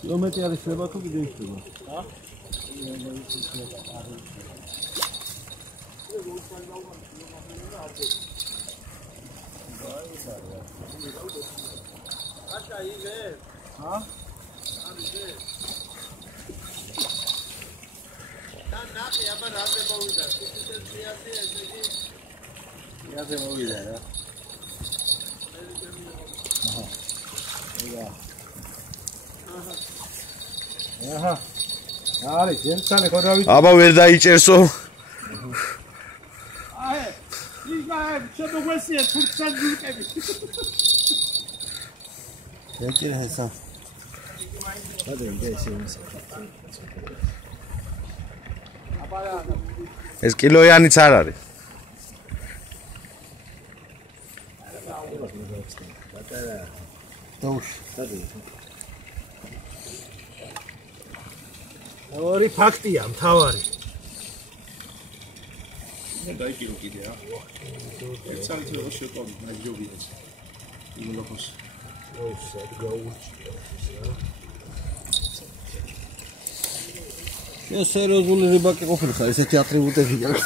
კილომეტრი არის შეიძლება თუ კიდე იქნება? აბა ვერ დაიჭერსო. ეს კილოიანიც არ არის. ორი ფაქტია, მთავარი. დაიკირო კიდე რა. ერთ საათი როგორ შევყავდი ნაჯობიას. იმოლოხოს. სერიოზული რიბაკი ყოფილიყო, ესეთი ატრიბუტები გაქვს.